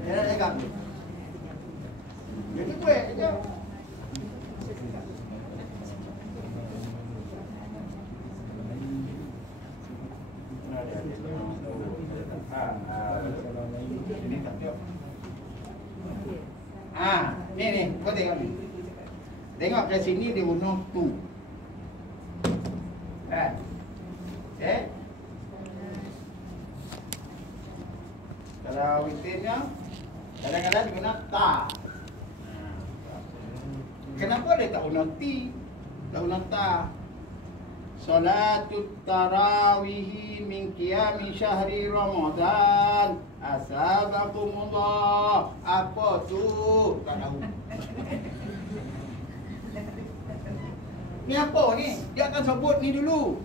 Dia nak cakap. Jadi buat je. Ni, kau tengok ni. Tengok kat sini dia guna tu. Kan? Kalau witirnya kadang-kadang dia guna ta. Kenapa dia tak guna ti? Tak guna ta. Salatut tarawih min qiyami syahri Ramadan asabakumullah. Apa tu? Tak tahu. Ni apa ni? Dia akan sebut ni dulu.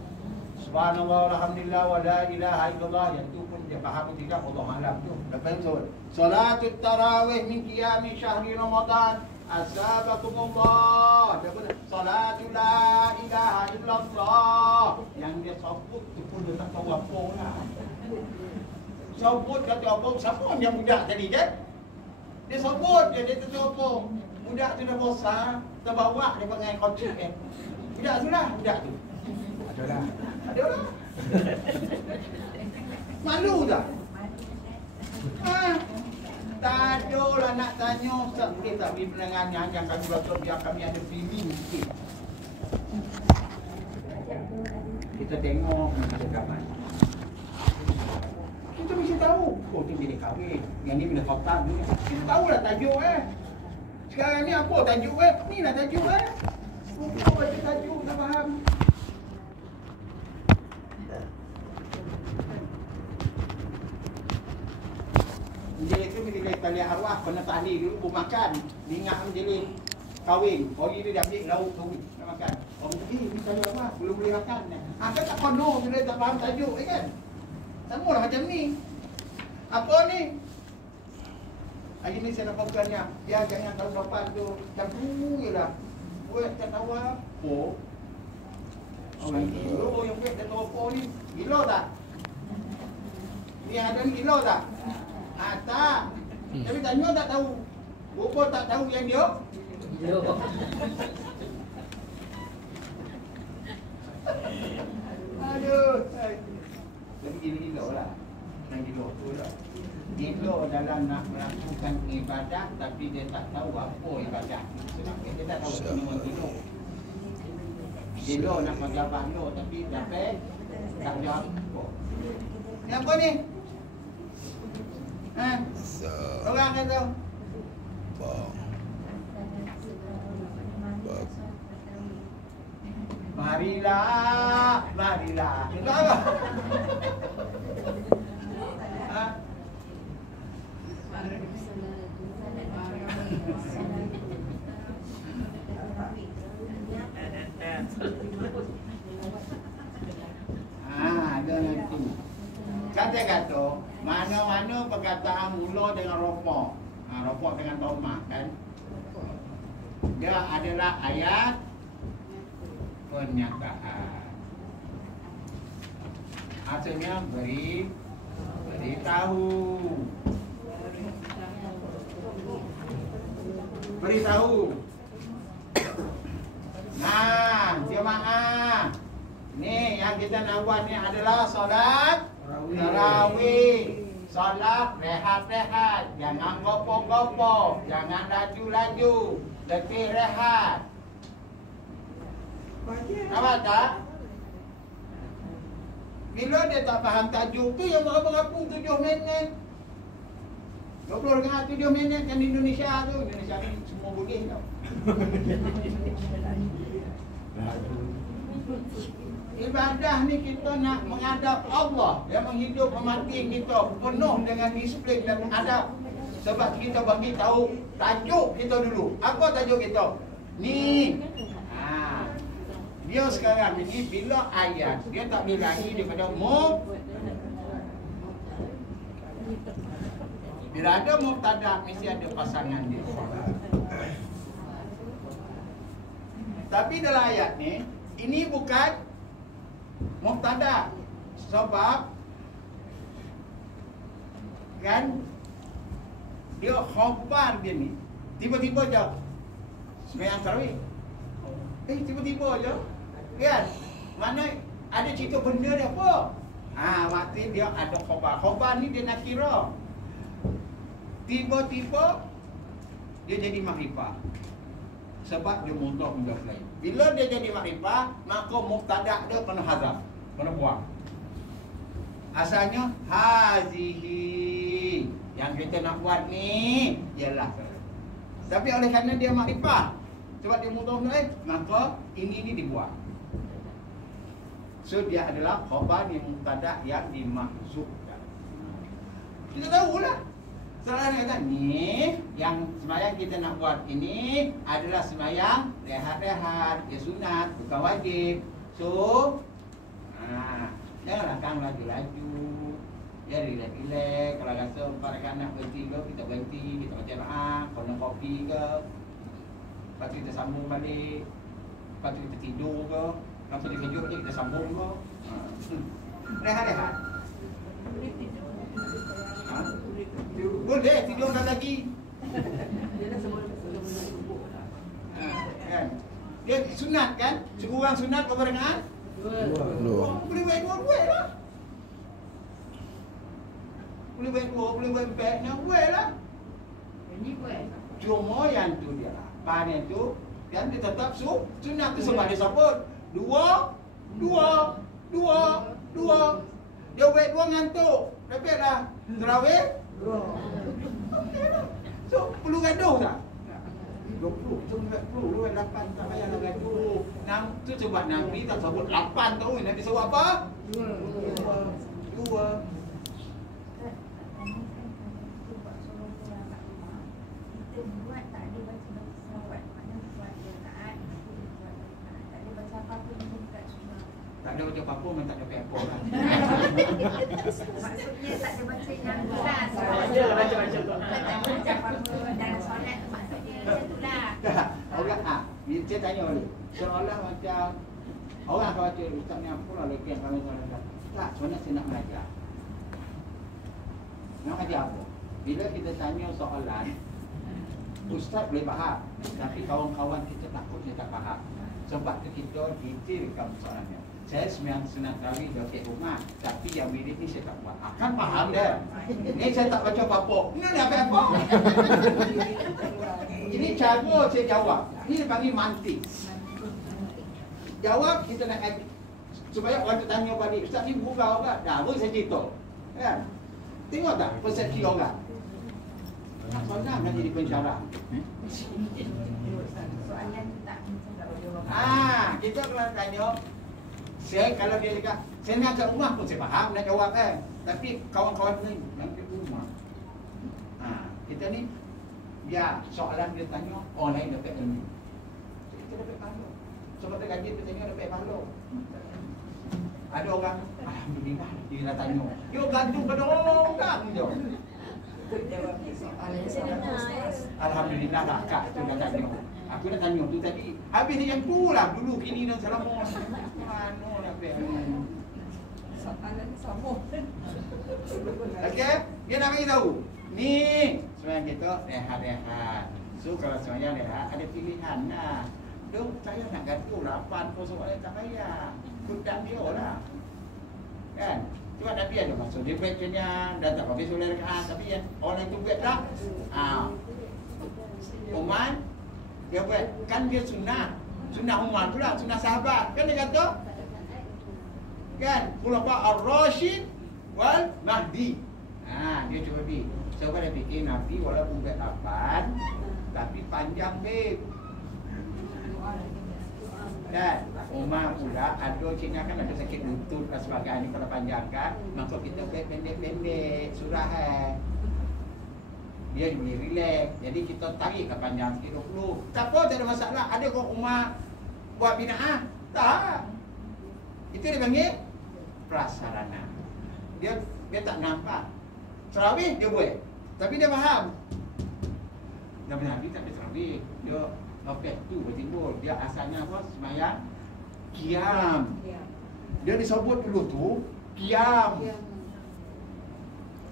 Subhanallah, alhamdulillah, wa la ilaha illallah. Yang tu pun dia faham tidak, Allah alam tu. Lepas tu, salatut tarawih min qiyami syahri Ramadan asabakumullah. Dia pun salatul la ilaha illallah. Yang dia sebut tu pun dia tak tahu apa lah. Sebut kata apa? Siapa yang budak tadi kan? Dia sebut dia tak tahu apa. Budak tu dah besar, terbawa dia pegang kocik kan. Budak tu lah, budak tu. Adalah. Malu tak? Tak ada lah nak tanya Ustaz, boleh tak beri penangannya yang kami betul biar kami ada feeling sikit. Kita tengok kita kawan. Kita mesti tahu. Oh tu bila kahwin, yang ni bila khotab ni. Kita tahulah tajuk Sekarang ni apa tajuk ni lah tajuk Apa baca tajuk tak faham. Menjelis tu menjelis tali arwah, kena tahlil dulu, pun makan. Ingat menjelis kahwin. Orang ni dia ambil lauk kahwin, nak makan. Orang pergi, ni tali arwah, belum boleh makan. Kan tak kono, bila tak faham tajuk kan. Sama lah macam ni. Apa ni? Hari ni saya nak bukannya, ya jangan tahun depan tu, jam 2 je lah. Buat tak tahu apa. Orang gila yang buat tak tahu apa ni. Gila tak? Ni ada ni gila tak? Tak. Tapi tanya tak tahu. Rupa tak tahu yang dia. Aduh. Tapi gila lah. Yang gila tu lah. Gila dalam nak melakukan ibadat tapi dia tak tahu apa ibadat. Dia tak tahu nama gila. Gila nak menjawab lo tapi dapat tak jawab. Ni apa ni? Orang kata marilah, marilah. Itu apa? Ada nanti. Kata-kata mana-mana perkataan mula dengan rofok. Rofok dengan tomah kan. Dia adalah ayat pernyataan. Artinya beritahu. Beritahu. Nah, jemaah. Ni yang kita nak buat ni adalah solat tarawih. Solat rehat-rehat. Jangan gopoh-gopoh. Jangan laju-laju. Letih rehat. Nampak tak? Bila dia tak faham tajuk tu yang berapa-berapa 7 minit. 20 dengan 7 minit kan Indonesia tu. Indonesia ni semua boleh tau. Ibadah ni kita nak menghadap Allah yang menghidup memati kita penuh dengan disiplin dan adab. Sebab kita bagi tahu tajuk kita dulu. Apa tajuk kita? Ni. Dia sekarang ni bila ayat dia tak boleh lari daripada bila ada mubtada mesti ada pasangan dia. Tapi dalam ayat ni ini bukan mubtada. Sebab kan dia khabar dia ni tiba-tiba je sembahyang tarawih. Tiba-tiba je kan. Mana ada cerita benda dia apa? Waktu dia ada khabar. Khabar ni dia nakira. Tiba-tiba dia jadi makrifah. Sebab dia mudah benda lain. Bila dia jadi makrifah, maka mubtada dia kena hazaf, kena buang. Asalnya hazihi, yang kita nak buat ni ialah. Tapi oleh kerana dia makrifah, sebab dia mudah benda lain, maka ini dibuang. So dia adalah khabar yang mubtada yang dimaksudkan. Kita tahulah. Salah dia kata, ni yang sembahyang kita nak buat ini adalah sembahyang rehat-rehat, dia sunat, bukan wajib. So, janganlah kang laju-laju. Ya relax-relax. Kalau rasa 4 rakaat nak berhenti ke, kita berhenti, kita baca doa, kena kopi ke. Lepas tu kita sambung balik. Lepas tu kita tidur ke. Lepas tu dikejut je kita sambung ke. Rehat-rehat. Boleh tidur lagi. Kan? Dia sunat kan? Sekurang sunat berapa rakaat? 2. Boleh buat 2 lah. Boleh buat 2, boleh buat 4, yang buat lah. Cuma yang tu dia lah. Pan yang tu, dan dia tetap sunat tu sebab dia sebut 2. Dia buat 2 ngantuk. Dapat lah. Terawih? Okey lah. So, perlu gaduh tak? 20, cuma 20, 8 tak payah nak gaduh. 6 tu sebab Nabi tak sebut 8 tu. Nabi sebut apa? 2. Tak ada baca apa-apa, memang tak ada apa-apa lah. Maksudnya tak ada baca yang kelas. Baca-baca tu. Baca apa-apa dalam solat maksudnya macam tu lah. Orang, saya tanya balik. Seolah macam orang akan baca, Ustaz ni apa lah lagi yang kami solat. Tak, sebenarnya saya nak belajar. Nak belajar apa? Bila kita tanya soalan, Ustaz boleh faham, tapi kawan-kawan kita takut dia tak faham. Sebab tu kita detailkan soalannya. Saya sembahyang sunat tarawih dekat rumah, tapi yang mirip ni saya tak buat. Kan faham dia. Ni saya tak baca apa-apa. Ini ni apa-apa. Ini cara saya jawab. Ini dipanggil mantik. Jawab kita nak supaya orang tu tanya balik, Ustaz ni berubah orang. Dah, boleh saya cerita. Kan? Tengok tak persepsi orang? Soalan nak jadi pensyarah. Soalan tu tak jawab. Kita kalau tanya, saya kalau dia cakap, saya nak kat rumah pun saya faham nak jawab kan. Tapi kawan-kawan lain yang di rumah. Kita ni dia soalan dia tanya, orang lain dapat ilmu. Kita dapat pahala. Sebab dia gaji dia tanya dapat pahala. Ada orang, alhamdulillah dia dah tanya. Dia gantung pada orang je. Alhamdulillah lah Kak tu dah tanya. Aku dah tanya tu tadi. Habis yang tu lah dulu kini dan selama. Mana nak betul. Soalan sama. Okey, dia nak bagi tahu. Ni sembahyang kita rehat-rehat. So kalau sembahyang rehat ada pilihan lah. Dong saya nak gaduh 8 soalan tak payah. Kudak dia lah. Kan? Cuma Nabi ada masuk dia buat kenyang dan tak habis oleh rakaat, tapi yang orang itu buat tak. Umar dia buat kan dia sunnah Umar pula, sunnah sahabat. Kan dia kata kan khulafa ar-rasyid wal mahdi. Dia cuba pergi. Sebab dia fikir Nabi walaupun buat 8 tapi panjang babe. Dan Umar pula ada Cina kan ada sakit lutut dan sebagainya kalau panjangkan, maka kita buat pendek-pendek surah dia boleh relax. Jadi kita tarik ke panjang sikit 20. Tak apa, tak ada masalah. Ada kok Umar buat bid'ah? Tak. Itu dia panggil prasarana. Dia tak nampak. Tarawih dia buat. Tapi dia faham. Nabi tak ada tarawih. Dia tu timbul. Dia asalnya apa? Sembahyang qiyam. Dia disebut dulu tu qiyam.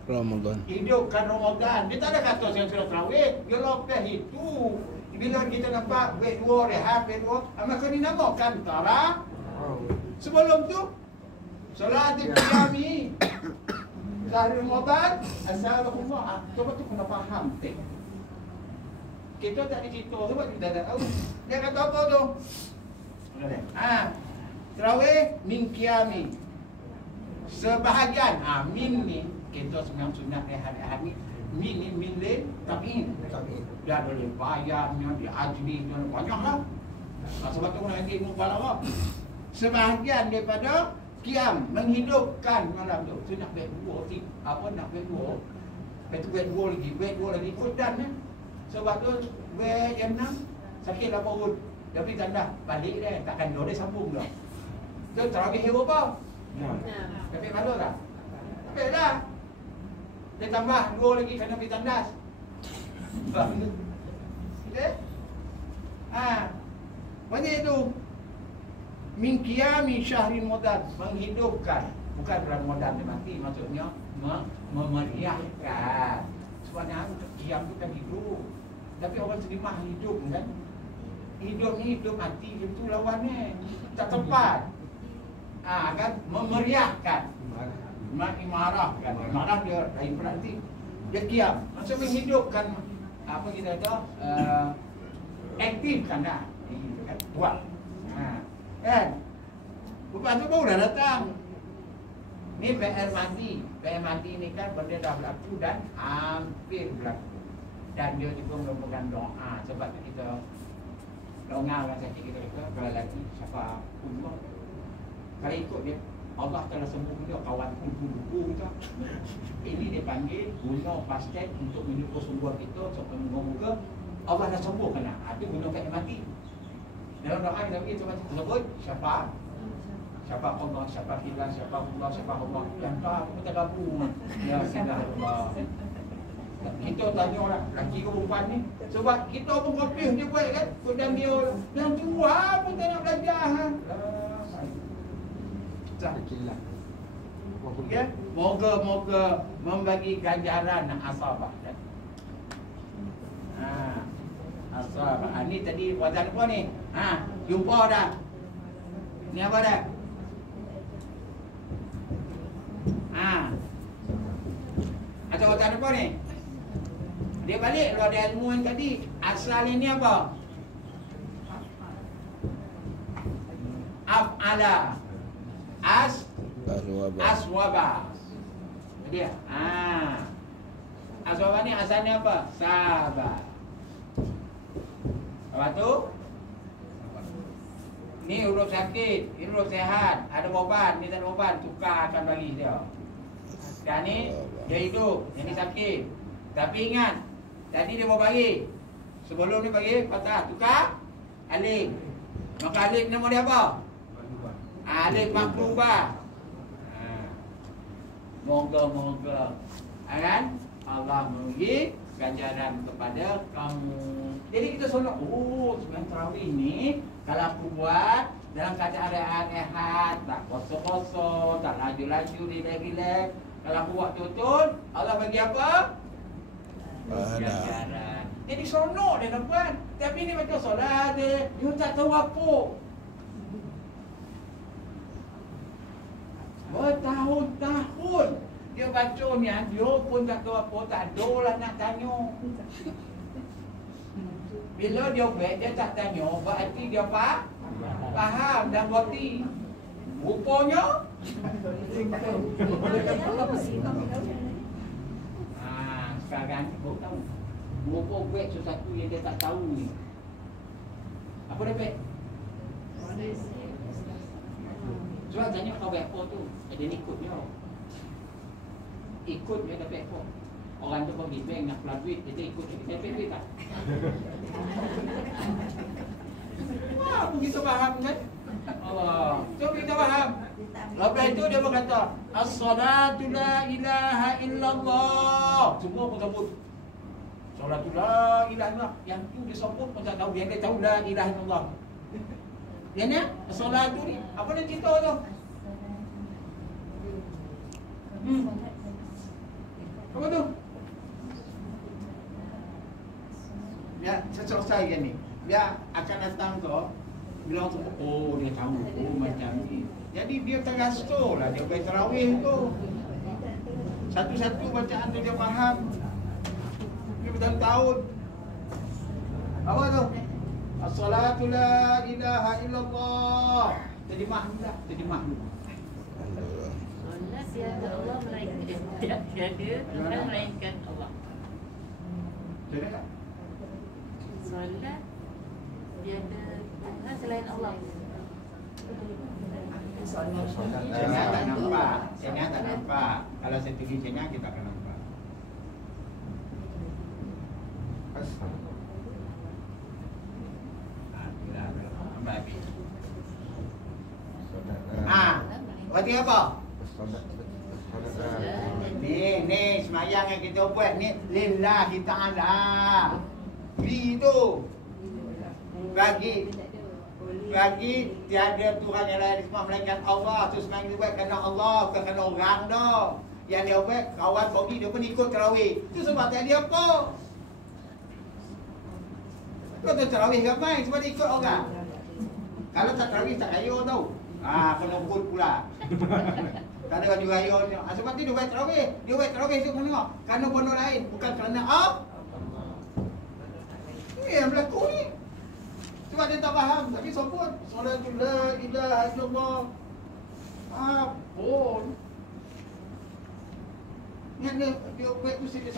Ramadan. Hidupkan Ramadan. Dia tak ada kata saya sudah tarawih. Dia lepas itu. Bila kita nampak wait 2 rehat, wait 2, maka dinamakan tarawih. Sebelum tu solat qiyami. Sehari Ramadan, assalamualaikum. Coba tu kena faham. Kita tak dicerita sebab kita tak tahu. Dia kata apa tu? Tarawih min qiyami. Sebahagian min ni kita sembahyang sunat rehat-rehat ni. Min ni min lain tabi'in. Dia ada bayarnya, dia ajrinya, banyaklah. Sebab tu orang nanti mubarak. Sebahagian daripada qiyam menghidupkan malam tu. So nak bed 2 apa nak bed 2. Bed 2 lagi, bed 2 lagi ikut dan sebab tu bed yang 6 sakitlah perut. Tapi tanda balik dia takkan dia sambung dah. Tu tarawih apa? Tapi malu tak? Tapi dah. Dia tambah 2 lagi kena pergi tandas. Okey? Banyak itu. Min qiyami syahri Ramadan, menghidupkan. Bukan Ramadan dia mati, maksudnya memeriahkan. Sebenarnya qiyam tu kan hidup. Tapi orang terima hidup kan? Hidup ni hidup mati, itu lawannya. Tak tepat. Kan memeriahkan. Imarahkan. Imarah dia lain berarti. Dia qiyam. Maksud menghidupkan apa kita kata aktifkan dah. Kan? Buat. Kan? Lepas tu baru dah datang. Ni PR mati. PR mati ni kan benda dah berlaku dan hampir berlaku. Dan dia juga merupakan doa. Sebab kita doa kan kita kalau lagi siapa pun kalau ikut dia Allah telah sembuh dia kawan pun kita. Ini dia panggil guna pasien untuk menyukur sembuh kita sampai moga-moga Allah dah sembuhkan. Itu guna kat mati. Dalam doa kita begitu macam tersebut siapa Allah, siapa ilah, siapa Allah, siapa Allah. Yang tahu kita gabung. Ya sudah Allah. Kita tanya orang lelaki ke perempuan ni sebab kita pun kopih dia buat kan. Kemudian dia yang tua pun tak nak belajar. Okay? Moga-moga membagi ganjaran asabah kan. Asabah. Ni tadi wazan apa ni? Jumpa dah. Ni apa dah? Atau wazan apa ni? Dia balik kalau ada ilmu yang tadi. Asal ini apa? Af'ala. Aswaba. Dia. Aswaba ni asalnya apa? Sabar. Lepas tu ni huruf sakit, ini huruf sehat. Ada ubat, ni tak ada ubat, tukar akan bagi dia. Dan ni dia hidup, yang ni sakit. Tapi ingat, tadi dia mau bagi. Sebelum ni bagi, patah, tukar alif. Maka alif nama dia apa? Alif makrubah. Moga-moga kan Allah memberi ganjaran kepada kamu. Jadi kita solat, sembahyang tarawih ni kalau aku buat dalam keadaan rehat, tak kosong-kosong, tak laju-laju, relax-relax. Kalau aku buat betul, Allah bagi apa? Ganjaran. Jadi sonok dia tuan. Tapi ni macam solat dia tak tahu apa. Bertahun-tahun dia baca ni, dia pun tak tahu apa, tak ada lah nak tanya. Bila dia buat, dia tak tanya, berarti dia faham dan berarti. Rupanya sekarang ni baru tahu. Rupa buat sesuatu yang dia tak tahu ni. Apa dia buat? Sebab tanya kau buat apa tu, dia ikut dia. Ikut dia dapat apa? Orang tu pergi bank nak keluar duit, dia ikut dia dapat duit tak? Apa kita faham kan? Allah. So kita faham. Lepas itu dia berkata, as-salatu la ilaha illallah. Semua pun sebut salatu la ilaha illallah. Yang tu dia sebut pun tak tahu, yang dia tahu la ilaha illallah. Yang ni, as-salatu ni, apa dia cerita tu? Apa tu? Ya, selesai kan ni. Dia akan datang tu, bila orang tu, oh dia tahu, oh macam ni. Jadi dia tergastur lah, dia baca tarawih tu. Satu-satu bacaan tu dia faham. Dia bertahun-tahun. Apa tu? As-salatu la ilaha illallah. Terjemah dulu lah, terjemah dulu. Solat tiada Allah melainkan tiada Tuhan melainkan Allah. Betul tak? Solat tiada Tuhan selain Allah. Saya tak nampak. Saya tak nampak. Kalau saya tulis saya kita akan nampak. Berarti apa? Ni semayang yang kita buat ni lillahi ta'ala. Li tu bagi tiada Tuhan yang lain semua melainkan Allah. Tu semayang dia buat kerana Allah, bukan kerana orang dah. Yang dia buat kawan pergi dia pun ikut tarawih. Tu sebab tak dia apa? Kau tu tarawih ramai sebab dia ikut orang. Kalau tak tarawih tak kaya tau. Kena urut pula. Tak ada baju raya ni. Sebab tu dia buat tarawih. Dia buat tarawih tu tengok. Kerana benda lain, bukan kerana ni yang berlaku ni. Sebab dia tak faham. Tapi sebut Salatul la ilaha illallah. Pun yang dia buat tu saja.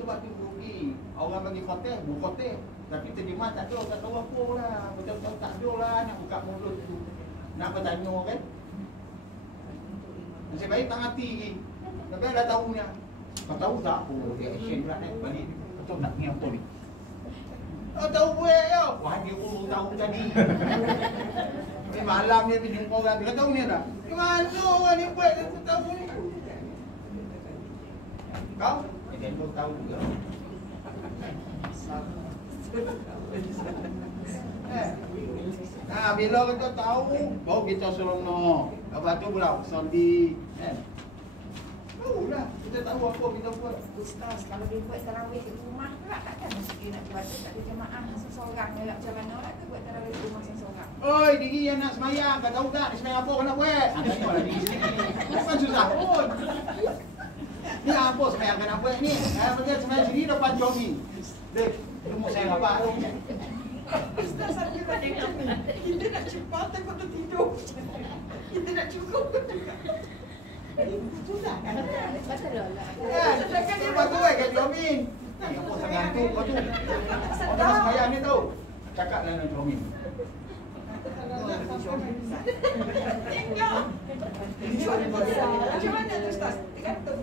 Sebab tu rugi. Orang bagi khoteh, khoteh. Tapi terjemah tak ada, tak tahu apa lah. Betul-betul tak ada lah nak buka mulut tu. Nak bertanya kan? Nasib baik tak hati lagi. Tapi dah tahu ni. Kau tahu tak? Oh, dia action pula naik balik. Betul tak ni apa ni? Kau tahu buat ya? Wah, dia pun tahu tadi. Ni malam dia pergi jumpa orang. Kau tahu ni tak? Di mana orang ni buat dia tahu ni? Kau? Dia pun tahu juga. Bila kita tahu, baru kita seronok. Lepas tu pula sondi. Tahulah, kita tahu apa kita buat. Ustaz, kalau dia buat tarawih di rumah pula takkan mesti dia nak baca tak ada jemaah seseorang dia nak macam mana lah ke buat tarawih di rumah seseorang. Oi, diri yang nak semayang, kau tahu tak dia semayang apa kau nak buat? Tengoklah diri sendiri. Bukan susah pun. Ni apa semayang kau nak buat ni? Macam semayang sendiri depan jogging. Dek, rumah saya apa? Ustaz sambil pada kami. Kita nak cepat takut dia tidur. Kita nak cukup juga. Susah kan? Betul lah. Kan, lepas tu kat jogging. Ni apa sangat tu kau tu? Orang semayang ni tu. Cakaplah dengan jogging. Tengok. Macam mana tu Ustaz? Tergantung.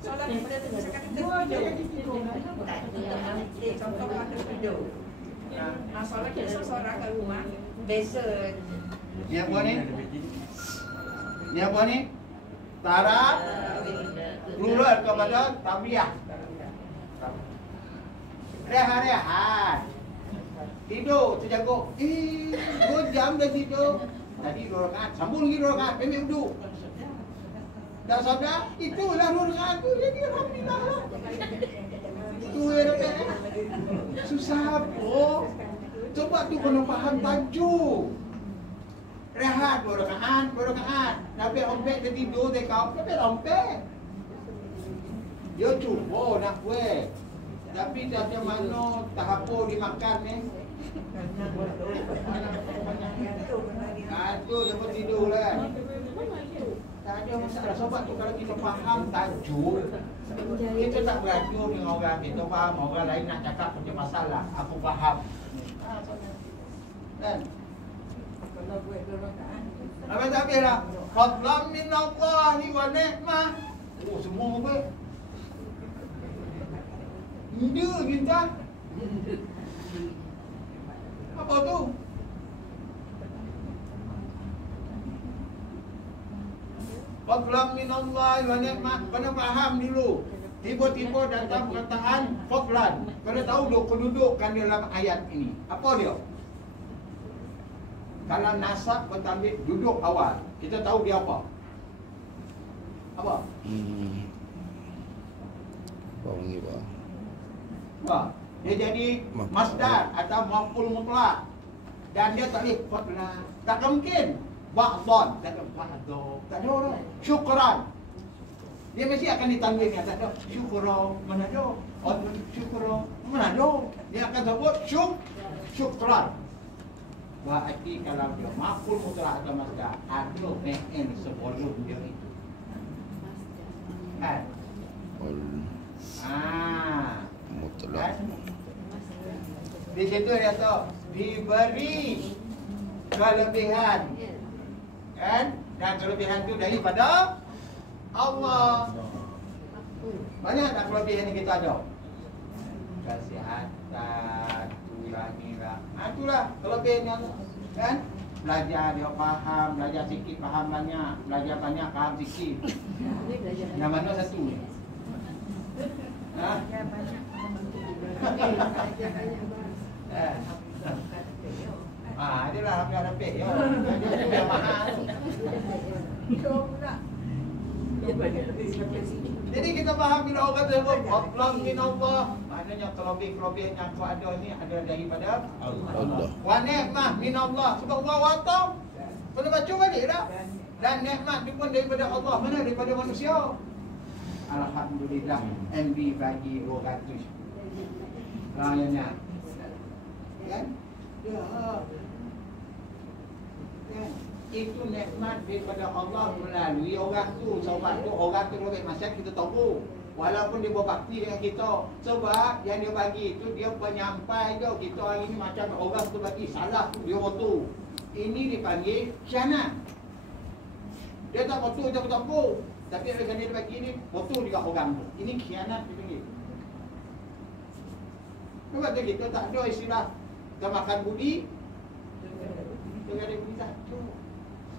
Soalan daripada tu saya kata tertidur. Contoh pada tertidur. Soalan kita seorang kat rumah. Biasa. Ni apa ni? Ni apa ni? Taraf plural kepada tabiah. Rehat-rehat. Tidur terjaga. 2 jam dah tidur. Tadi 2 rakaat, sambung lagi 2 rakaat, ambil wudu. Dah sadar, itulah 2 rakaat tu. Jadi alhamdulillah lah. Itu yang dapat. Susah apa? Coba tu kena faham tajuk. Rehat 2 rakaat, 2 rakaat. Nabi ompek dia tidur dia kau, tapi ompek. Dia cuba nak buat. Tapi tak ada mana tahap dimakan ni. Tu dia pun tidur lah. Tak ada masalah. Sebab tu kalau kita faham tajuk, kita tak bergaduh dengan orang. Kita faham orang lain nak cakap punya masalah. Aku faham. Kan? Kalau buat 2 rakaat. Habis tak habis lah. Fadlam min Allahi wa ni'mah. Oh, semua apa? Dia kita. Apa tu? Fadlam min Allahi wa ni'mah. Kena faham dulu. Tiba-tiba datang perkataan fadlan. Kena tahu kedudukan dalam ayat ini. Apa dia? Kalau nasab bertambah duduk awal, kita tahu dia apa? Apa? Apa panggil apa? Apa? Dia jadi masdar atau maf'ul mutlak. Dan dia tak boleh fadla. Tak mungkin. Ba'dhan. Tak ada ba'dhan. Tak ada orang. Syukran. Dia mesti akan ditanwin. Tak ada syukran. Mana ada? Syukran. Mana ada? Dia akan sebut syukran. Berarti kalau dia maf'ul mutlak atau masdar, ada fi'il sebelum dia itu. Kan? Mutlak. Di situ dia tahu diberi kelebihan, kan? Dan kelebihan itu daripada Allah. Banyak tak kelebihan yang kita ada? Kesihatan, tulah. Itulah kelebihan yang, kan? Belajar dia faham, belajar sikit faham banyak, belajar banyak faham sikit. Yang mana satu ni? Ha? Adalah hampir rapih ya. Dia mahal. Jadi kita faham bila orang sebut fadlan min Allah, maknanya kelebihan yang kau ada ni ada daripada Allah. Wa ni'mah min Allah. Sebab Allah watau. Kena baca balik dah. Dan nikmat itu pun daripada Allah, mana daripada manusia. Alhamdulillah, MB bagi 200. Rayanya. Kan? Ya. Kan? Itu nikmat daripada Allah melalui orang tu. Sebab tu orang tu lebih masyarakat kita tahu. Walaupun dia berbakti dengan kita. Sebab yang dia bagi itu dia penyampai je. Kita hari ni macam orang tu bagi salah tu dia betul. Ini dipanggil khianat. Dia tak betul, dia betul. Tapi kalau dia bagi ni betul juga orang tu. Ini khianat dipanggil. Sebab tu kita tak ada istilah kemakan budi. Dengan ada budi satu.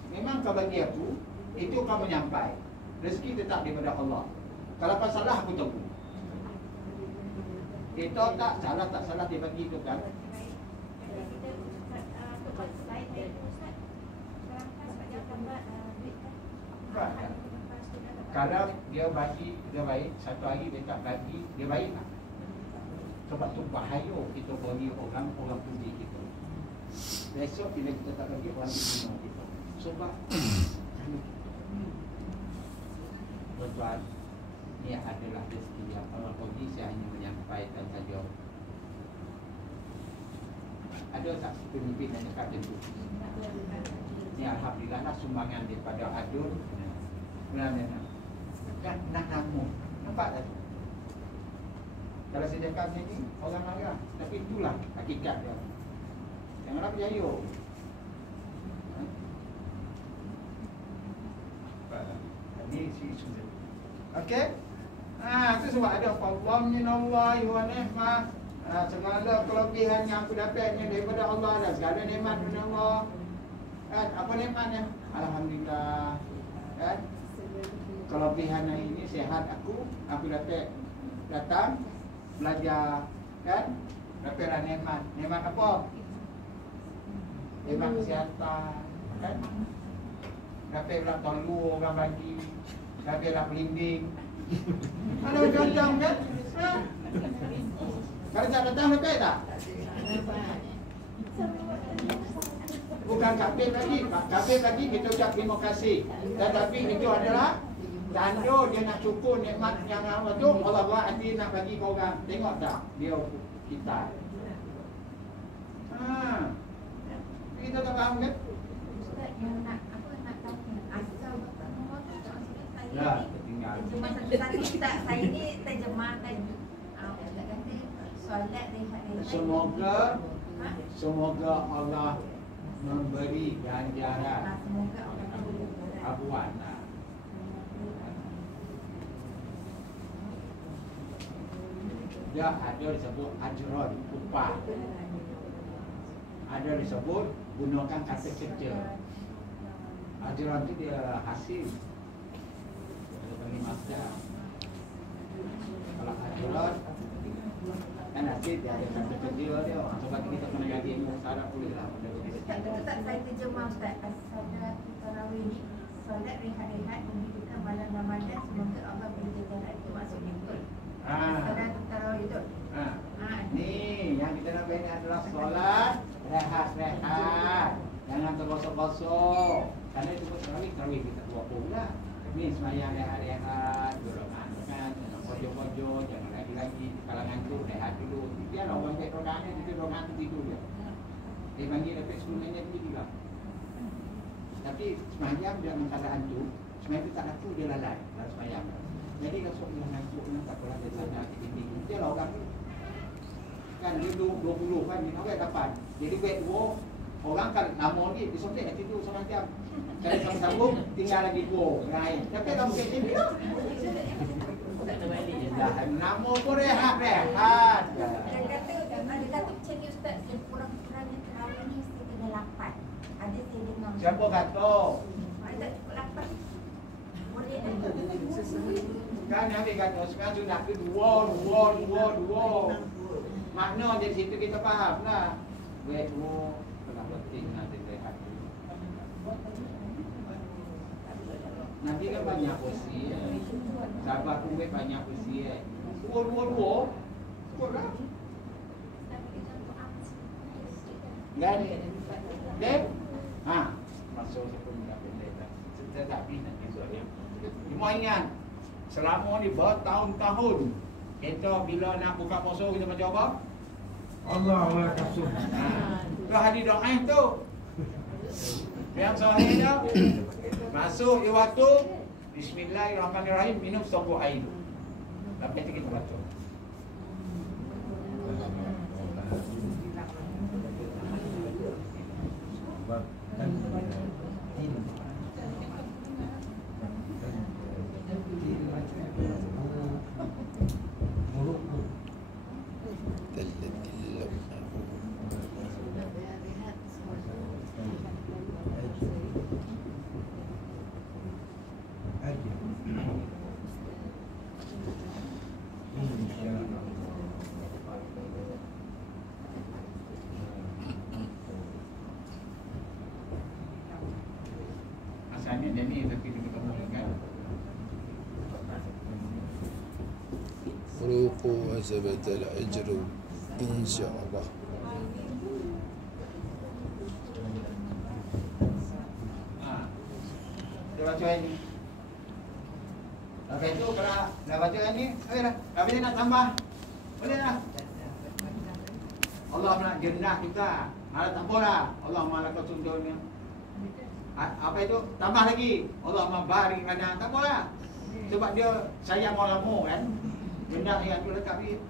Memang kau bagi aku, itu kau menyampai. Rezeki tetap daripada Allah. Kalau kau salah, aku tahu. Kita tak salah dia bagi itu kan. Kalau dia bagi, dia baik. Satu hari dia tak bagi, dia baik tak? Sebab tu bahaya kita bagi orang puji kita. Besok bila kita tak bagi, orang puji kita. Sebab tuan-tuan, ini adalah rezeki yang Allah bagi. Saya hanya menyampaikan saja. Ada tak pemimpin yang dekat itu? Ini alhamdulillah lah sumbangan daripada Adul. Benar-benar kan nak namun. Nampak tak? Kalau saya cakap macam ni, orang marah. Tapi itulah hakikat dia. Janganlah percaya. Ini isu dia. Okey? Itu sebab ada fadlan min Allah wa ni'mah. Segala kelebihan yang aku dapatnya daripada Allah dan segala nikmat daripada Allah. Kan? Apa nikmatnya? Alhamdulillah. Kan? Kelebihan hari ini sihat aku dapat datang belajar, kan? Dapatlah nikmat. Nikmat apa? Nikmat kesihatan, kan? Dapatlah tolong orang bagi, dapatlah belimbing. Ada macam-macam kan? Ha? Kalau tak datang dapat tak? Bukan kafir lagi kita ucap terima kasih. Tetapi itu adalah tanda dia nak syukur nikmat yang Allah tu. Allah buat hati nak bagi kau orang. Tengok tak dia kita. Kita tak faham kan? Ustaz yang nak tahu asal Allah tu kat sini saya. Ya, tinggal. Cuma saya ni terjemahkan. Ustaz kata solat rehat. Semoga Allah memberi ganjaran. Semoga Allah memberi ganjaran. Abuan. Dia ada disebut ajron, upah. Ada disebut gunakan kata kerja. Ajron itu dia hasil. Dia panggil masdar. Kalau ajron kan hasil dia ada kata kerja dia. Sebab kita kena gaji musyarah pula lah. Ustaz saya terjemah Ustaz. As-salatu tarawih ni solat rehat-rehat membutuhkan malam Ramadan semoga Allah beri jalan itu maksudnya betul. Ah. Solat tarawih itu. Ni yang kita nak baik adalah solat rehat. Jangan tergosok-gosok. Karena itu tarawih kita buat pula. Ni sembahyang rehat, dorongan kan, bojo-bojo, jangan lagi-lagi di kalangan tu rehat dulu. Biarlah orang baik rokannya itu dorongan tu tidur dia. Dia panggil dapat 10 minit tidur lah. Tapi sembahyang dalam keadaan tu, sembahyang tu tak laku dia lalai dalam sembahyang. Jadi kalau dia ngantuk tak pernah dia sadar tidur. Dia lah orang tu. Kan dia 20 kan dia nak kapan. Jadi wait war orang kan lama lagi disontek kat situ sama jam. Kalau sambung tinggal lagi 2 lain. Tapi kamu kat sini tak ada balik je. Dah nama pun rehat. Dia kata macam ni ustaz, kurang-kurangnya tarawih ni kena 8. Ada saya dengar. Siapa kata? Ada cukup 8. Boleh dah. Kan Nabi kata sekarang sunat tu 2. Makna dari situ kita faham lah. Wait war telah penting nanti rehat. Nanti kan banyak kursi. Sahabat pun banyak kursi. Dua. Kurang. Kan? Kan? Masuk sebelum dapat letak. Tetapi nanti soalnya. Cuma ingat, selama ni bertahun-tahun, kita bila nak buka puasa kita baca apa? Allah kasut. Tu hadis doa tu. Yang sahihnya masuk di waktu bismillahirrahmanirrahim minum setengah air. Lepas itu kita baca. Asalnya dia ni tapi dia kemudian Ruku wa sabatal ajru insyaallah. Dia baca ini. Lepas itu kalau dah baca ini, okeylah. Kalau dia nak tambah, boleh lah. Allah nak jenah kita. Tak apalah. Allah malah kau contohnya. Apa itu? Tambah lagi. Allah barik lana. Tak apalah. Sebab dia sayang orang lama kan. Jenah yang tu lekat ni.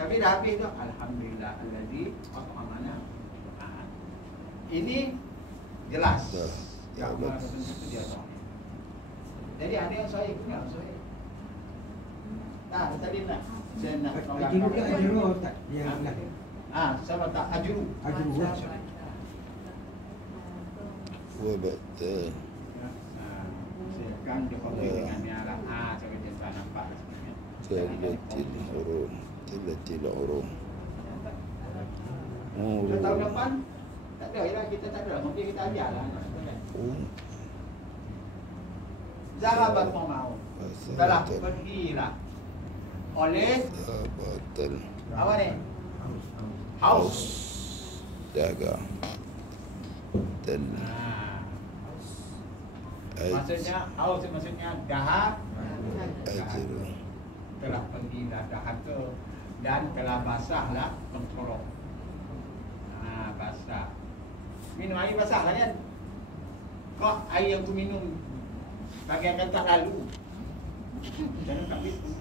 Tapi dah habis tu, alhamdulillah allazi at'amana. Ini jelas. Ya, dia tahu. Jadi ada yang saya punya, saya. Tadi nak saya nak Ajru tak? Yang nak. sama tak ajru. Wa batal. Saya kan dia kopi dengan ni lah. Saya kata nampak sebenarnya. Tilatil urum. Tahun depan tak ada ialah kita tak ada. Mungkin kita ajarlah. Zahabat mau. Telah pergilah oleh batal. apa ni? Haus. Daga. Dan Maksudnya haus maksudnya dahak. ajru. Telah pergilah dahaga dan telah basahlah tenggorok. Basah. Minum air basah lah kan? Kok air yang aku minum bagian tak lalu. Jangan tak begitu.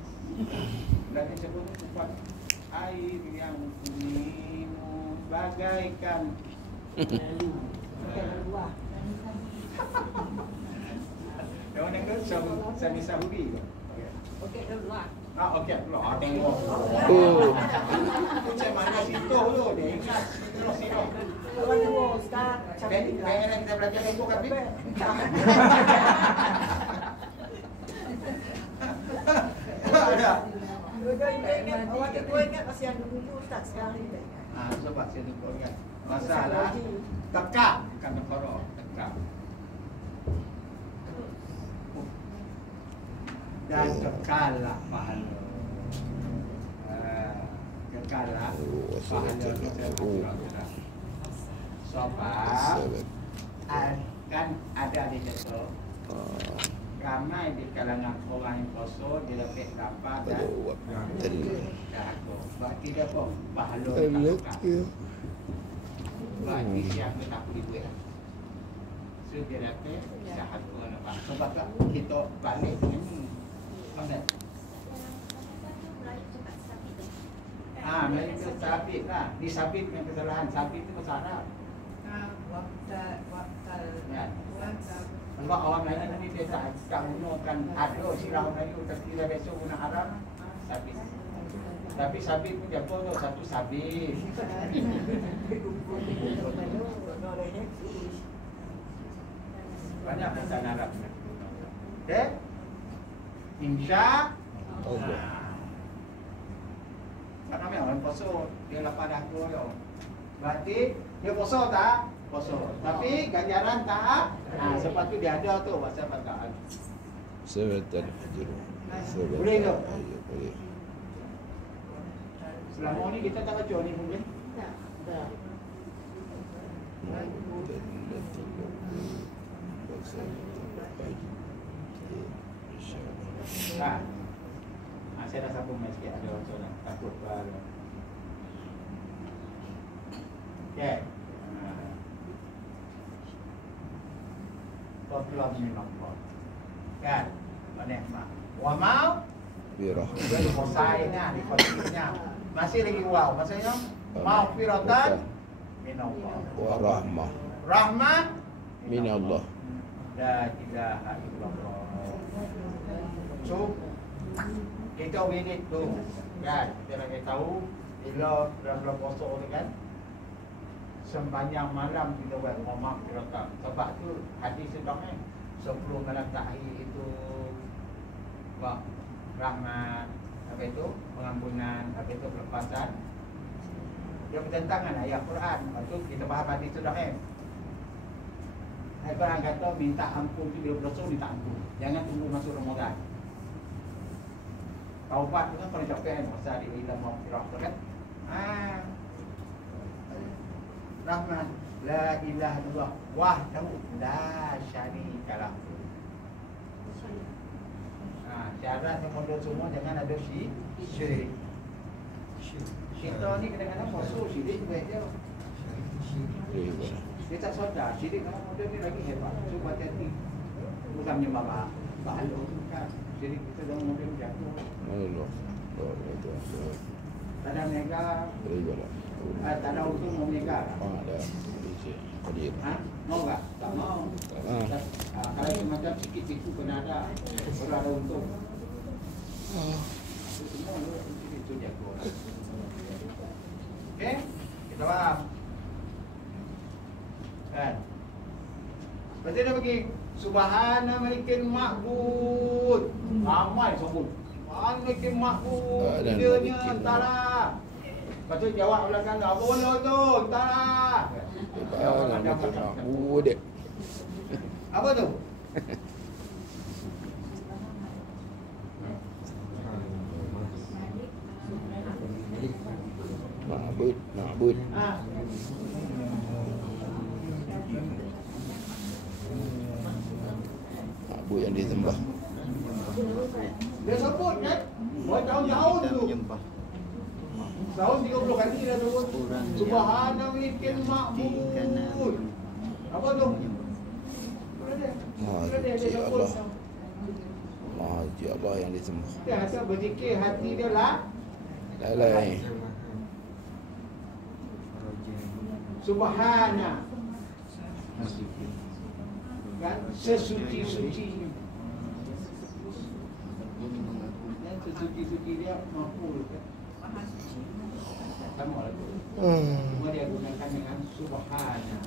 Dan sebelum kuat air yang aku minum bagaikan lalu. Yang mana ke? Sami Sahuri ke? Okey dulu lah. Okey dulu. Tengok. Oh, Macam mana situ tu dia ingat. Terus sini. Kalau dua ustaz, Pengen kita belajar tempoh kan? Ada. Awak tu ingat masih ada dulu ustaz sekarang ni. Sebab saya tukar kan. Masalah tekak bukan tekara, tekak. Dan kekallah pahala. Kekallah pahala. Sebab kan ada di situ ramai di kalangan orang yang poso dia dapat dapat dan aku sebab tidak pun pahala tak sebab di siapa tak boleh buat so dia dapat sihat pun nampak sebab kita balik dengan ni faham Melayu tu sabit lah disabit dengan kesalahan sabit tu bahasa Arab sebab orang Melayu ni dia tak gunakan ada sirah Melayu tapi dia biasa guna Arab sabit. Tapi sabit pun dia pun satu sabit. Banyak bahasa Arab. Okey? Insya Allah. Kan ramai orang poso dia lepas dah keluar. Berarti dia poso tak? Poso. Tapi ganjaran tak. Sebab tu dia ada tu WhatsApp tak. Sabatal ajr. Boleh ke? Boleh. Selama ni kita tak baca ni mungkin. Tak. Saya dah sambung mai sikit ada soalan. Takut baru. Okey. Fadlan min Allah. Kan? Nikmat. Wa mau Birah. jadi hosainya di konteksnya. Masih lagi wow, maksudnya maghfiratan min Allah. Wa rahmah Rahmah min Allah. La ilaha illallah. So kita wirid tu kan, kita lagi tahu bila dalam puasa ni kan sepanjang malam kita buat maghfiratan. Sebab tu hadis sedang 10 malam terakhir itu rahmat, apa itu pengampunan, apa itu pelepasan. Dia bertentangan ayat Quran. Lepas tu kita faham hadis sedang Al-Quran kata minta ampun tu dia berdosa minta ampun. Jangan tunggu masuk Ramadan. Taubat tu kan kalau capek masa di dalam maghfirah tu kan. Rahman la ilaha illallah wahdahu la syarika lahu. Syarat yang modal semua jangan ada syirik. Kita ni kadang-kadang masuk syirik buat dia. Dia tak sedar syirik kalau modal ni lagi hebat. Cuba hati-hati. Bukan menyembah bahala kan. Syirik kita dalam modal jatuh. Allah. Tak ada mega. Tak ada untung mau mega. Ada. Hadir. Mau tak? Tak mau. Kalau semacam sikit itu kena ada. Baru ada untung. Semua itu jago. Okey? Kita faham. Kan? Lepas dia bagi Subhana Malikil Ma'bud. Ramai sebut. Subhana Malikil Ma'bud. Dia entahlah. Lepas tu jawab belakang apa benda tu? Entahlah. Ma'bud. Apa tu? Ma'bud. Ma'bud. Ma'bud yang disembah. Dia sebut kan? Buat jauh-jauh dulu. Tahun 30 kali dah sebut. Subhana Malikil Ma'bud. Apa tu? Haji Allah. Haji Allah yang disembah. Dia rasa berzikir hati dia lah. Lalai. Subhana. Kan? Sesuci-suci. Sesuci-suci dia mampu kan? Sama lah tu. Cuma dia gunakan dengan Subhana.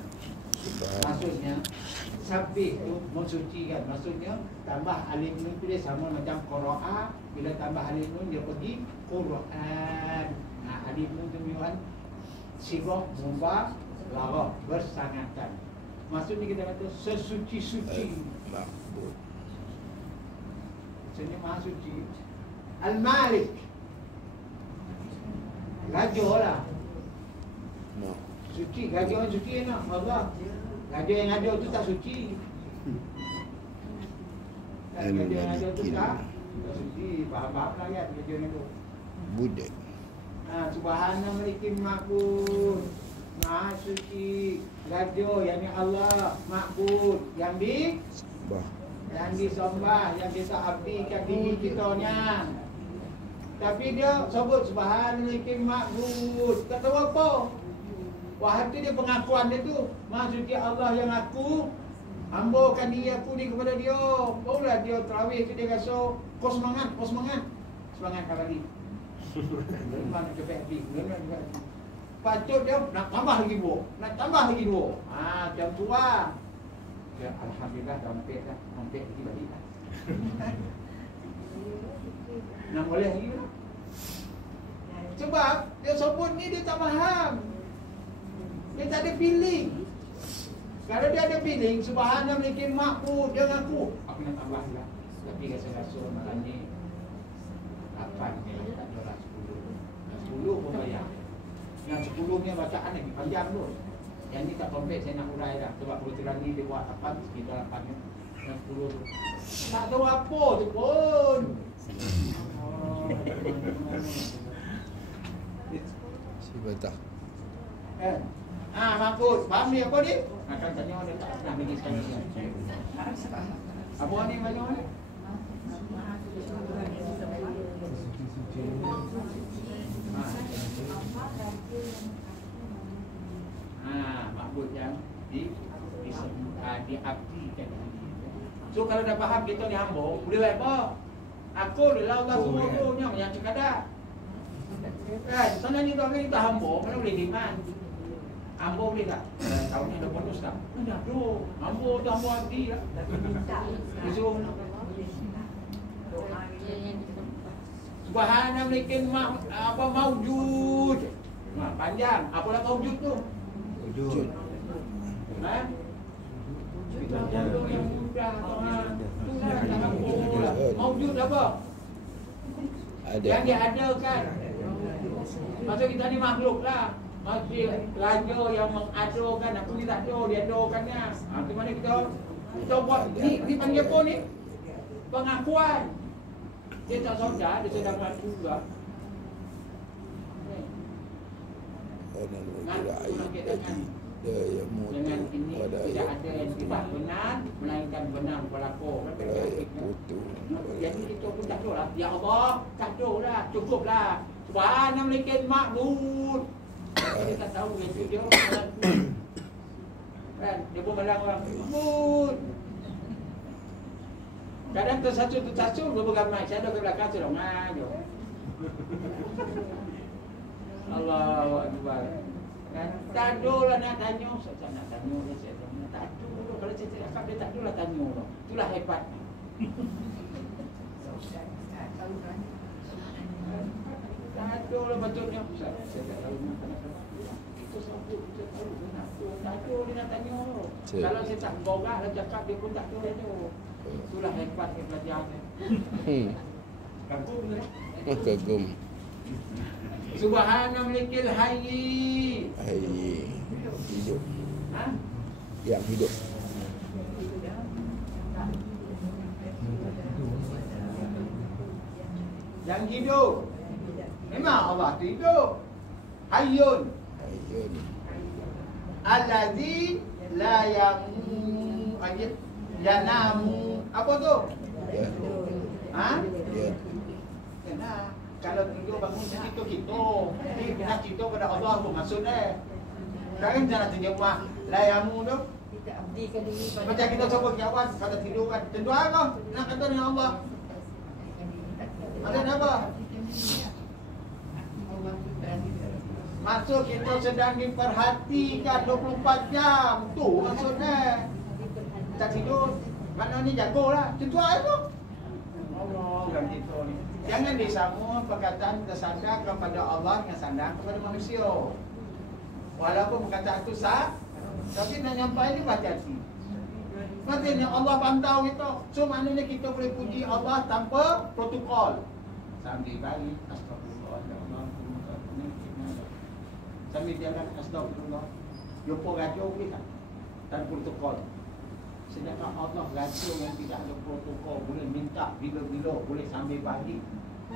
Maksudnya sabit tu mensucikan. Maksudnya tambah alif nun tu dia sama macam Qura'ah. Bila tambah alif nun dia pergi Quran. Alif nun tu menyuruh sirah mubah larah bersangatan. Maksudnya kita kata sesuci-suci. Ma'bud. Maksudnya Maha Suci. Al-Malik. Raja lah. Nah. Suci, raja yang suci nak Allah. Raja yang ada tu tak suci. Raja yang ada tu tak suci. Faham-faham lah kan raja yang ada. Budak. Subhana Malikin Ma'bud, Maha Suci, Raja yang Allah, Ma'bud, yang disembah, yang kita abdikan diri kita nya. Tapi dia sebut Subhana Malikin Ma'bud. Tak tahu apa. Wah, itu dia pengakuan dia tu. Maha Suci Allah yang aku hambakan diri aku ni kepada dia. Barulah dia terawih tu dia rasa kau semangat. Semangat kali. Memang cepat hati. Patut dia nak tambah lagi dua. Macam tu lah. Ya, alhamdulillah dompet lagi balik lah. Nak boleh lagi lah. Sebab dia sebut ni dia tak faham. Dia tak ada feeling. Kalau dia ada feeling, Subhana Malikin Ma'bud, dia ngaku aku nak tambah lah. Tapi rasa-rasa malam ni 8 ni tak ada lah 10 pun bayar. Yang 10 ni bacaan lagi panjang tu. Yang ni tak komplit saya nak urai dah. Sebab kebetulan ni dia buat 8 sekitar 8 ni. Yang 10 tu tak tahu apa tu pun. Si batah. Ma'bud, faham ni apa ni? Akan tanya dia tak pernah bagi sekali. Apa ni banyak ni? Ma'bud yang diabdikan. So kalau dah faham kita ni hamba, boleh buat apa? Aku adalah Allah semuanya yang cekadar. Kan, sebenarnya tu kita hamba, mana boleh diman? Hamba boleh tak? Tahun ni dah bonus tak? Dah tu, hamba tu hamba abdi lah. Disuruh Subhana Malikin Mawjud. Panjang. Apalah mawjud tu? Wujud. Yang mudah. Mawjud apa? Ada. Yang diadakan. Maksud kita ni makhluk lah. Maksud raja yang mengadakan. Aku ni tak ada, dia adakannya. Itu mana kita buat ni panggil apa ni? Pengakuan. Dia tak sedar, dia sedang mati juga. Dengan ini tidak ada yang sifat benar, melainkan benar berlaku. Jadi kita pun tak tahu lah. Ya Allah, tak tahu lah, cukup lah. Subhana Malikin Ma'bud. Dia tak tahu itu dia. Kan, dia pun malang orang. Ma'bud. Kadang tersacu beramai. Saya ada ke belakang sedongan je. Allahu Akbar. Kan? Tak ada lah nak tanya. Saya nak tanya lah. Saya tak ada. Kalau saya cakap dia tak ada lah tanya lah. Itulah hebat. Tak ada lah patutnya. Saya tak tahu kenapa. Kita sabut, kita tahu kenapa. Tak ada dia nak tanya lah. Kalau saya tak borak lah cakap, dia pun tak tahu tanya. Itulah hebat yang belajar ni. Kagum ke? Kagum. Subhana Malikil Hayy. Hayy. Hidup. Yang hidup. Yang hidup. Memang Allah tu hidup. Hayyun. Hayyun. Allazi la yanamu. Apa tu? Ya. Ya. Kena. Kalau tidur bangun cerita kita. Kita nak cerita pada Allah tu maksudnya. Sekarang jangan terjemah layamu tu. Macam kita sebut kawan kata tidur kan. Tentu apa? Nak kata dengan Allah. Ada apa? Maksud kita sedang diperhatikan 24 jam. Tu maksudnya. Tak tidur. Mana ni jagolah. Tentu apa? Allah dalam kita ni. Jangan disama perkataan tersandar kepada Allah dengan sandar kepada manusia. Walaupun perkataan itu sah, tapi nak nyampai ni hati-hati. Maksudnya Allah pantau kita. So maknanya kita boleh puji Allah tanpa protokol. Sambil balik astagfirullah ya Allah. Sambil jalan astagfirullah. Jumpa raja boleh tak? Tanpa protokol. Sedangkan Allah raja yang tidak ada protokol, boleh minta bila-bila, boleh sambil balik.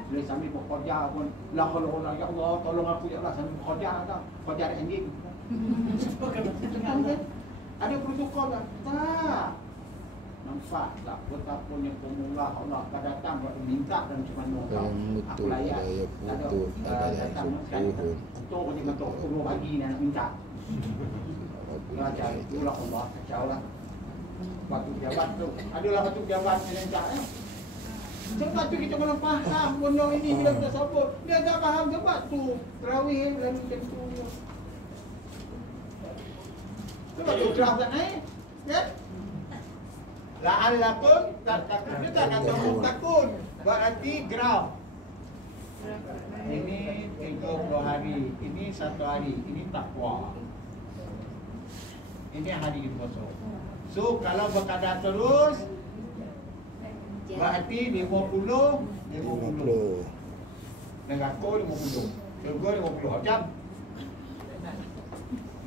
Boleh sambil bekerja pun. La haula ya Allah, tolong aku ya Allah sambil bekerja dah. Kerja ada ending. Ada protokol tak? Tak. Nampak tak betapa yang pemula Allah akan datang buat minta dan cuma kau. Aku layak. Putu ada yang sempurna. Betul dia kata Allah bagi nak minta. Raja itulah Allah kacau lah. Batu jabat tu. Adalah batu jabat yang minta sebab tu kita belum faham benda ini bila kita sebut. Dia tak faham sebab tu. Terawih lalu macam tu. Sebab tu kerah tak naik. Kan? La'allakum tattaqun. Dia tak kata takun. Berarti graf. Ini 30 hari. Ini 1 hari. Ini takwa. Ini hari puasa. So kalau berkadar terus berarti 50. Neraka 50. Syurga 50. Macam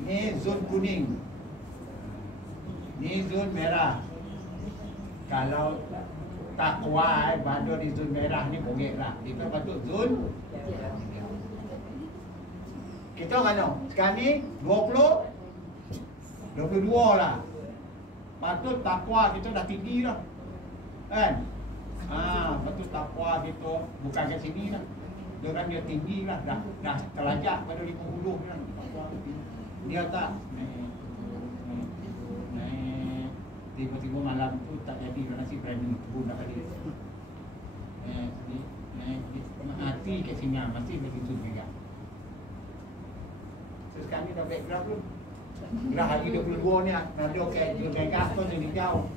ni zon kuning. Ni zon merah. Kalau takwa berada di zon merah ni bongek lah. Kita patut zon. Kita mana? Sekarang ni 22 lah. Patut takwa kita dah tinggi dah. Kan? Patut takwa kita bukan kat sini lah. Dia kan dia tinggi lah. Dah terlajak pada 50 lah. Dia tak tiba-tiba malam tu tak jadi nasi berani pun nak ada. Hati kat sini masih begitu juga. Terus kami dah background tu. Graf hari 22 ni ada kat Jogja pun jadi jauh.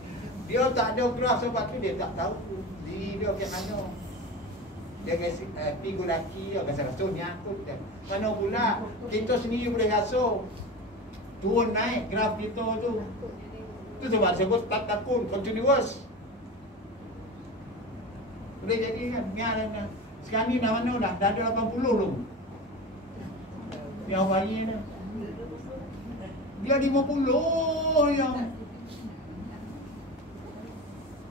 Dia tak ada graf sebab tu dia tak tahu diri dia kat mana. Dia kasi pigu laki dia kasi rasulnya tu. Mana pula kita sendiri boleh rasa turun naik graf kita tu. Tu sebab sebut tak takun continuous. Boleh jadi kan? Biarlah. Sekarang ni dah mana dah? Dah ada 80 tu. Yang bayi ni. Dia 50 yang.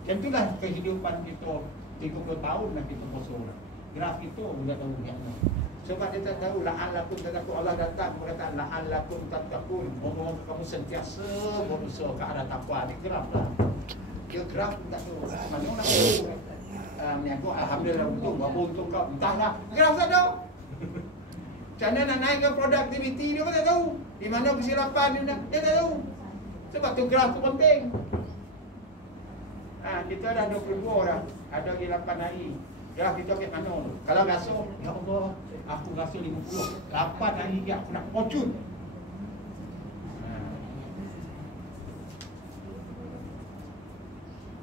Macam itulah kehidupan kita 30 tahun dah kita puasa dah. Graf kita sudah tahu yang mana. Sebab dia tak tahu la'allakum tattaqun. Allah datang berkata la'allakum tattaqun. Mohon kamu sentiasa berusaha ke arah takwa. Dia graf lah. Dia graf tak tahu. Mana nak tahu. Menyaku alhamdulillah untung. Apa untung kau? Entahlah. Graf tak tahu. Macam mana nak naikkan productivity dia pun tak tahu. Di mana kesilapan dia tak tahu. Sebab tu graf tu penting. Kita dah 22 dah. Ada lagi 8 hari. Graf kita ke mana? Kalau rasa, ya Allah, aku rasa 50. 8 hari lagi aku nak pocut.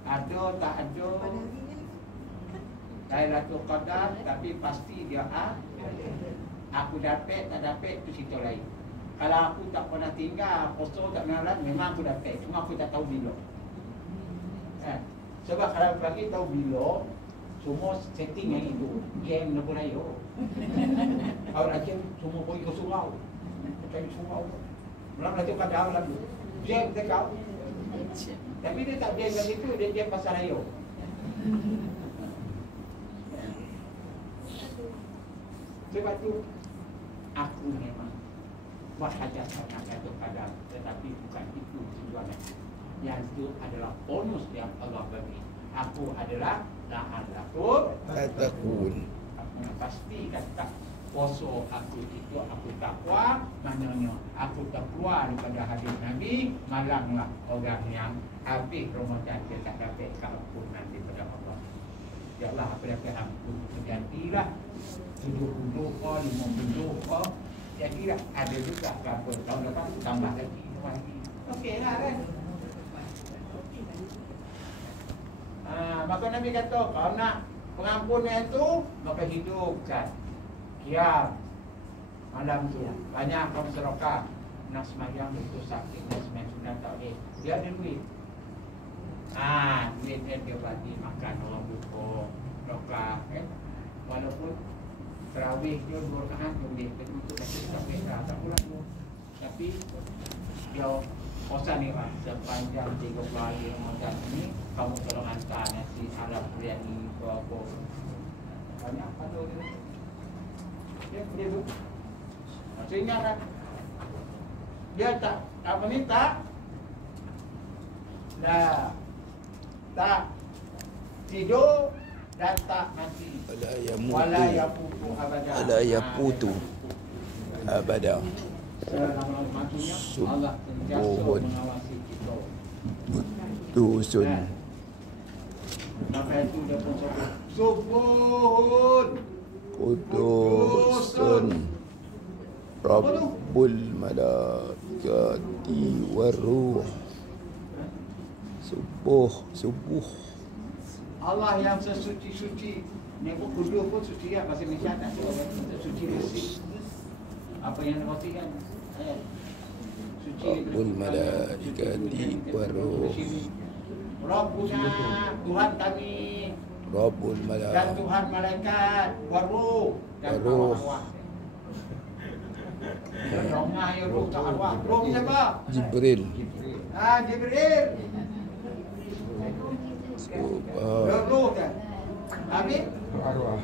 Ada tak ada Lailatul Qadar, tapi pasti dia aku dapat tak dapat tu cerita lain. Kalau aku tak pernah tinggal, poso tak pernah lalu, memang aku dapat. Cuma aku tak tahu bila. Sebab kalau bagi tahu bila, semua setting yang itu, game nak raya. Kalau raja semua pergi ke surau, cari surau. Malam Lailatul Qadar lalu, game dekat. Tapi dia tak game lagi tu, dia game pasal raya. Sebab tu aku memang buat hajat sangat Lailatul Qadar, tetapi bukan itu tujuannya. Yang itu adalah bonus yang Allah bagi. Aku adalah la'allakum tattaqun. Aku nak pastikan tak poso aku itu aku takwa, maknanya aku terkeluar daripada hadis Nabi, malanglah orang yang habis Ramadan dia tak dapat keampunan daripada Allah. Ya Allah, apa yang ampun terjadilah 70 ke 50 ke, jadilah ada juga berapa tahun lepas tambah lagi. Okeylah kan. Maka Nabi kata, kalau nak pengampunan itu, maka hidupkan qiyam malam tu. Banyak kamu sedekah, nak sembahyang betul sakit, nak sembahyang sunat tak boleh. Dia ada duit. Duit dia bagi makan orang buka rokah walaupun terawih dia 2 rakaat duit untuk baca kitab tak pula tu. Tapi dia kosan ni lah sepanjang 30 hari Ramadan ni kamu tolong hantar nasi Arab biryani apa banyak pada dia tu. Saya ingat kan dia tak minta tak tidur dan tak mati. Wala yaputu abada. Wala yaputu abada. Selama-lamanya Allah sentiasa mengawasi kita. Dusun. Maka itu dia pun sebut Subuhun Kudusun Rabbul Malaikati Waruh. Subuh Allah yang sesuci-suci. Ni pun kudus pun suci kan. Bahasa Malaysia tak tahu kan. Suci bersih. Apa yang dikoti kan. Suci. Rabbul Malaikati Waruh. Rabbuna Tuhan kami. Rabbul Dan Malaikati Tuhan malaikat. Waruh. Dan Waruh. arwah. Rongah ya ruh tak arwah. Ruh ni siapa? Jibril. Jibril. Ruh kan. Habis? Arwah.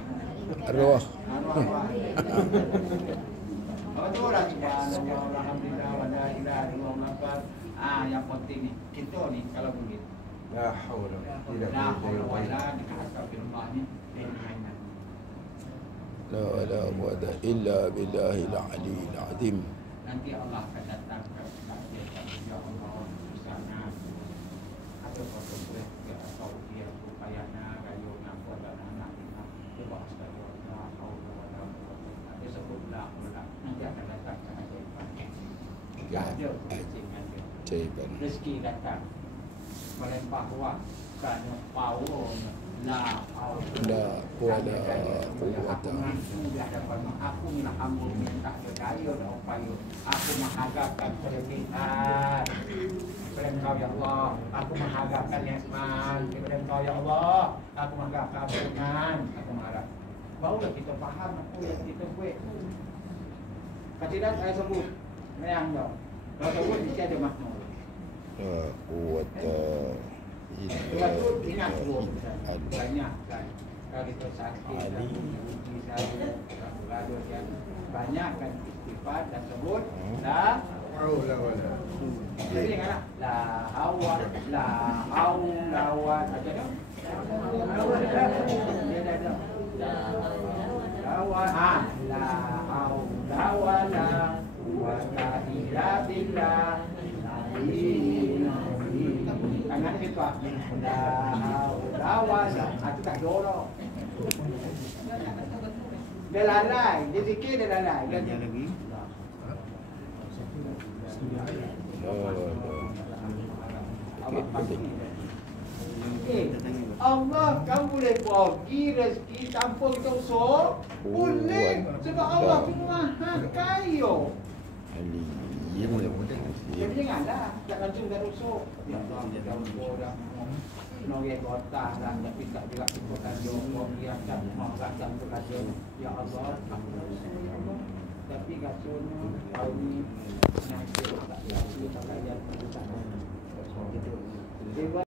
Arwah. Betul lah subhanallah alhamdulillah wa la ilaha illallah. Yang penting ni kita ni kalau boleh La haula tidak la haula wa boleh. la quwwata illa billah ni mainan. La wala quwwata illa billahil aliyyil azim. Nanti Allah akan datang ke dia ya Allah sana ada foto dia atau dia supaya nak kayu nak buat anak kita coba astagfirullah haula wa la quwwata dia sebutlah nanti akan datang ke ada ada Caiban. rezeki datang melimpah ruah kerana power la La wala quwwata. Aku minta hamba minta daya dan upaya. Aku mengharapkan kelebihan kepada Engkau ya Allah. Aku mengharapkan nikmat kepada Engkau ya Allah. Aku mengharapkan kebenaran. Aku mengharap. Barulah kita faham apa yang kita buat. Kalau tidak saya sebut memang dah. Kalau sebut mesti ada makna. La quwwata Lepas tu ingat dulu Ali. banyak kan kalau kita sakit dan uji saya lalu kan banyak kan istighfar dan sebut la Haula wala. jadi ingatlah la haula wa aja dah dia dah la haula wala quwwata illa billah. Angan itu ah. Lawan itu tak doro. Dia lalai, dia zikir dia lalai. Dia lagi. Allah kamu boleh bagi rezeki tanpa kita usaha? Boleh. Sebab Allah tu Maha Kaya. Jadi janganlah, tak langsung dah rusuk. Ya Allah, kita dah nongeng kota dan tapi tak juga ikut tanjung biarkan mengangkat kerja. Ya Allah, tapi kasunya kau ni nak tak ada tak ada.